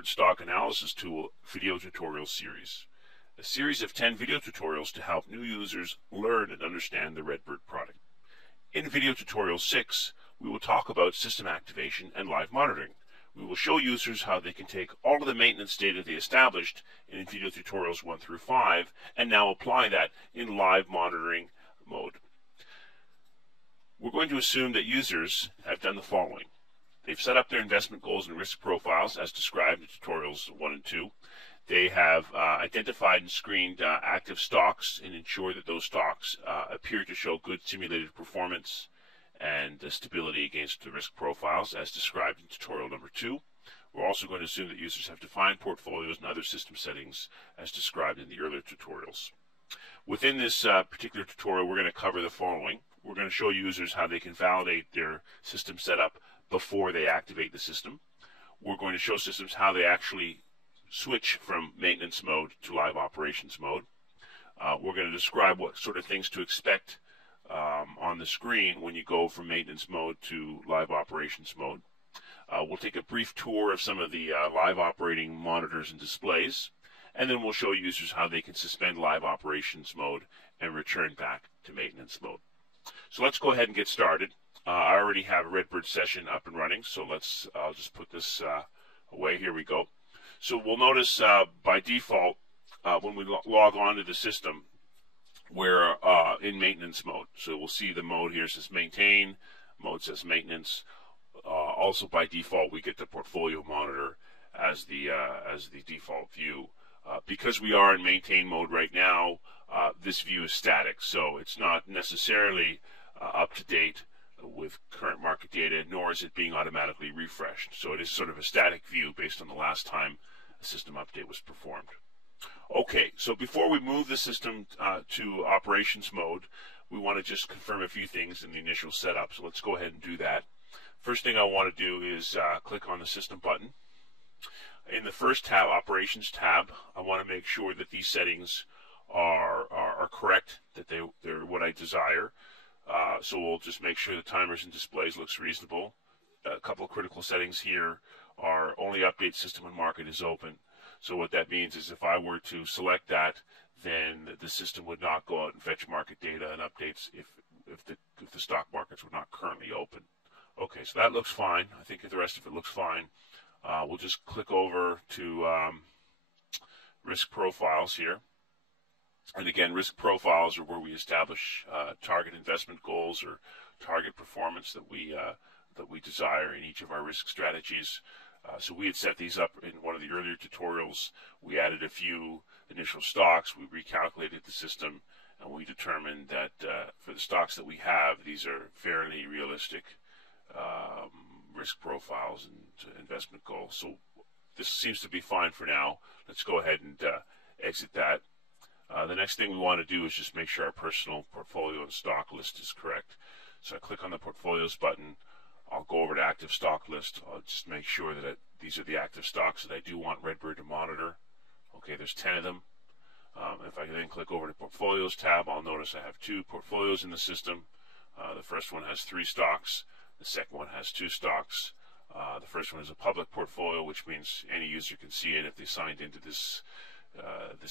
RedBird Stock Analysis Tool video tutorial series. A series of 10 video tutorials to help new users learn and understand the RedBird product. In video tutorial 6, we will talk about system activation and live monitoring. We will show users how they can take all of the maintenance data they established in video tutorials 1 through 5 and now apply that in live monitoring mode. We're going to assume that users have done the following. They've set up their investment goals and risk profiles as described in tutorials 1 and 2. They have identified and screened active stocks and ensure that those stocks appear to show good simulated performance and stability against the risk profiles as described in tutorial number 2. We're also going to assume that users have defined portfolios and other system settings as described in the earlier tutorials. Within this particular tutorial, we're going to cover the following. We're going to show users how they can validate their system setup before they activate the system. We're going to show systems how they actually switch from maintenance mode to live operations mode. We're going to describe what sort of things to expect on the screen when you go from maintenance mode to live operations mode. We'll take a brief tour of some of the live operating monitors and displays, and then we'll show users how they can suspend live operations mode and return back to maintenance mode. So let's go ahead and get started. I already have a RedBird session up and running, so I'll just put this away. Here we go. So we'll notice by default when we log on to the system, we're in maintenance mode. So we'll see the mode here says maintain, mode says maintenance. Also by default, we get the portfolio monitor as the default view. Because we are in maintain mode right now, this view is static, so it's not necessarily up to date with current market data, nor is it being automatically refreshed. So it is sort of a static view based on the last time a system update was performed. Okay, so before we move the system to operations mode, we want to just confirm a few things in the initial setup. So let's go ahead and do that. First thing I want to do is click on the system button. In the first tab, operations tab, I want to make sure that these settings are correct, that they're what I desire. So we'll just make sure the timers and displays looks reasonable. A couple of critical settings here are only update system when market is open. So what that means is if I were to select that, then the system would not go out and fetch market data and updates if the stock markets were not currently open. Okay, so that looks fine. I think the rest of it looks fine. We'll just click over to risk profiles here. And again, risk profiles are where we establish target investment goals or target performance that we desire in each of our risk strategies. So we had set these up in one of the earlier tutorials. We added a few initial stocks. We recalculated the system, and we determined that for the stocks that we have, these are fairly realistic risk profiles and investment goals. So this seems to be fine for now. Let's go ahead and exit that. The next thing we want to do is just make sure our personal portfolio and stock list is correct. So I click on the portfolios button. I'll go over to active stock list. I'll just make sure that these are the active stocks that I do want RedBird to monitor. Okay, there's 10 of them. If I then click over to portfolios tab, I'll notice I have 2 portfolios in the system. The first one has 3 stocks. The second one has 2 stocks. The first one is a public portfolio, which means any user can see it if they signed into this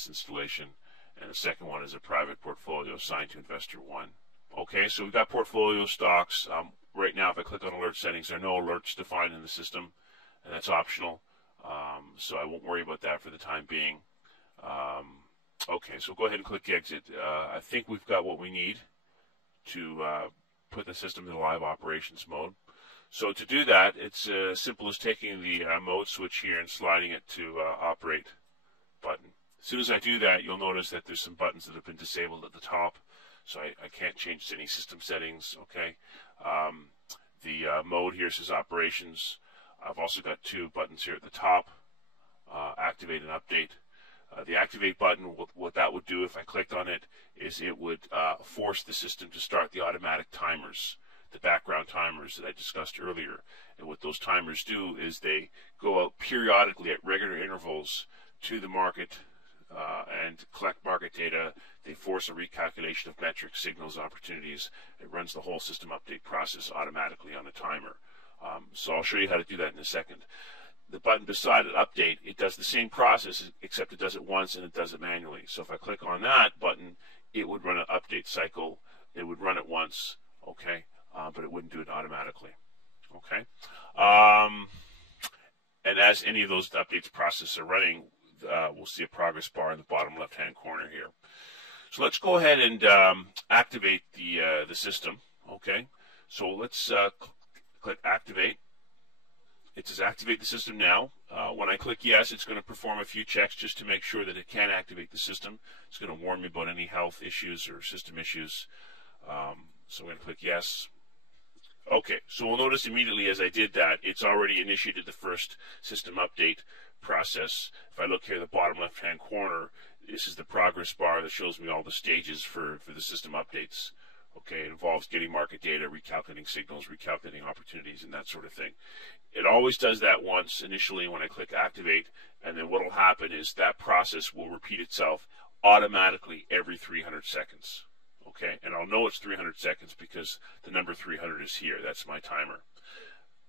installation. And the second one is a private portfolio assigned to investor 1. Okay, so we've got portfolio stocks. Right now, if I click on alert settings, there are no alerts defined in the system, and that's optional. So I won't worry about that for the time being. Okay, so go ahead and click exit. I think we've got what we need to put the system in live operations mode. So to do that, it's as simple as taking the mode switch here and sliding it to operate button. As soon as I do that, you'll notice that there's some buttons that have been disabled at the top, so I can't change any system settings. Okay, the mode here says operations. I've also got 2 buttons here at the top, activate and update. The activate button, what that would do if I clicked on it is it would force the system to start the automatic timers, the background timers that I discussed earlier. And what those timers do is they go out periodically at regular intervals to the market and collect market data. They force a recalculation of metrics, signals, opportunities. It runs the whole system update process automatically on a timer. So I'll show you how to do that in a second. the button beside it, update, it does the same process, except it does it once and it does it manually. So if I click on that button, it would run an update cycle. It would run it once, okay, but it wouldn't do it automatically, okay. And as any of those updates process are running, we'll see a progress bar in the bottom left-hand corner here. So let's go ahead and activate the system, okay. So let's click activate. It says activate the system now. When I click yes, it's going to perform a few checks just to make sure that it can activate the system. It's going to warn me about any health issues or system issues. So I'm going to click yes. Okay, so we'll notice immediately as I did that, it's already initiated the first system update process. If I look here at the bottom left-hand corner, this is the progress bar that shows me all the stages for the system updates. Okay, it involves getting market data, recalculating signals, recalculating opportunities, and that sort of thing. It always does that once initially when I click activate, and then what will happen is that process will repeat itself automatically every 300 seconds. Okay, and I'll know it's 300 seconds because the number 300 is here. That's my timer.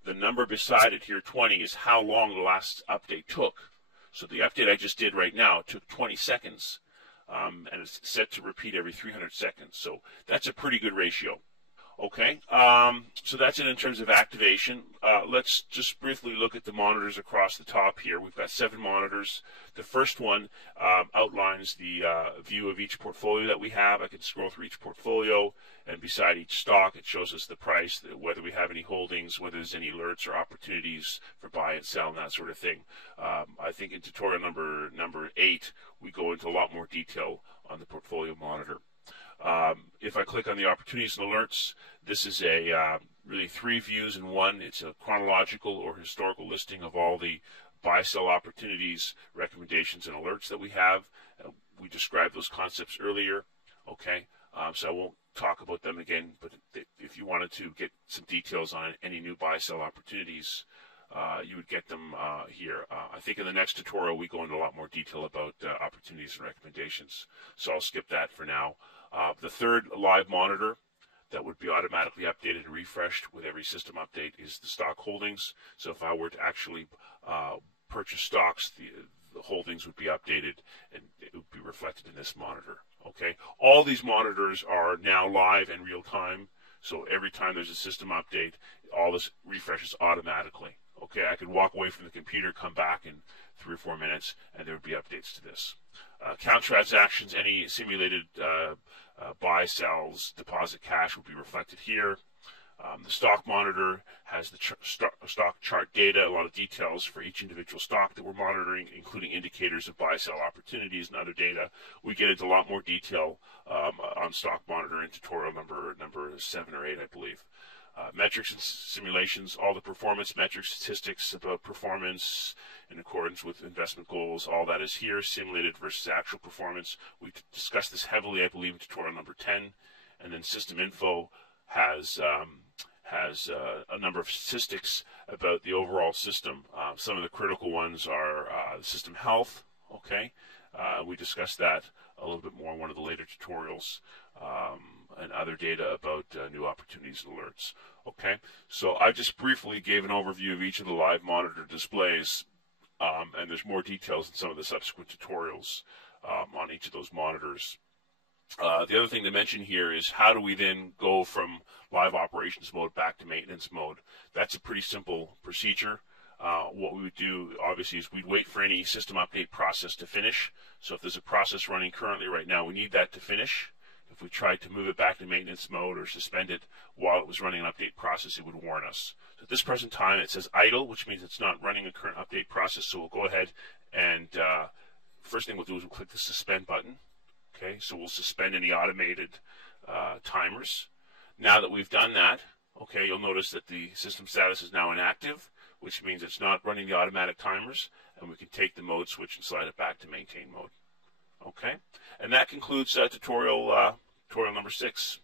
The number beside it here, 20, is how long the last update took. So the update I just did right now took 20 seconds, and it's set to repeat every 300 seconds. So that's a pretty good ratio. Okay, so that's it in terms of activation. Let's just briefly look at the monitors across the top here. We've got 7 monitors. The first one outlines the view of each portfolio that we have. I can scroll through each portfolio, and beside each stock, it shows us the price, whether we have any holdings, whether there's any alerts or opportunities for buy and sell and that sort of thing. I think in tutorial number 8, we go into a lot more detail on the portfolio monitor. If I click on the opportunities and alerts, this is a really 3 views in one. It's a chronological or historical listing of all the buy-sell opportunities, recommendations, and alerts that we have. We described those concepts earlier. Okay, so I won't talk about them again. But if you wanted to get some details on any new buy-sell opportunities, you would get them here. I think in the next tutorial we go into a lot more detail about opportunities and recommendations. So I'll skip that for now. The third live monitor that would be automatically updated and refreshed with every system update is the stock holdings. So if I were to actually purchase stocks, the holdings would be updated and it would be reflected in this monitor. Okay, all these monitors are now live and real time. So every time there's a system update, all this refreshes automatically. Okay, I could walk away from the computer, come back in 3 or 4 minutes, and there would be updates to this. Count transactions, any simulated buy, sells, deposit cash will be reflected here. The stock monitor has the stock chart data, a lot of details for each individual stock that we're monitoring, including indicators of buy-sell opportunities and other data. We get into a lot more detail on stock monitor in tutorial number 7 or 8, I believe. Metrics and simulations, all the performance metrics, statistics about performance in accordance with investment goals, all that is here, simulated versus actual performance. We discussed this heavily, I believe, in tutorial number 10. And then system info has a number of statistics about the overall system. Some of the critical ones are system health, okay? We discussed that a little bit more in one of the later tutorials. And other data about new opportunities and alerts. Okay, so I just briefly gave an overview of each of the live monitor displays, and there's more details in some of the subsequent tutorials on each of those monitors. The other thing to mention here is how do we then go from live operations mode back to maintenance mode? That's a pretty simple procedure. What we would do, obviously, is we'd wait for any system update process to finish. So if there's a process running currently right now, we need that to finish. If we tried to move it back to maintenance mode or suspend it while it was running an update process, it would warn us. So at this present time, it says idle, which means it's not running a current update process. So we'll go ahead and first thing we'll do is we'll click the suspend button. Okay, so we'll suspend any automated timers. Now that we've done that, okay, you'll notice that the system status is now inactive, which means it's not running the automatic timers, and we can take the mode switch and slide it back to maintain mode. Okay, and that concludes tutorial number 6.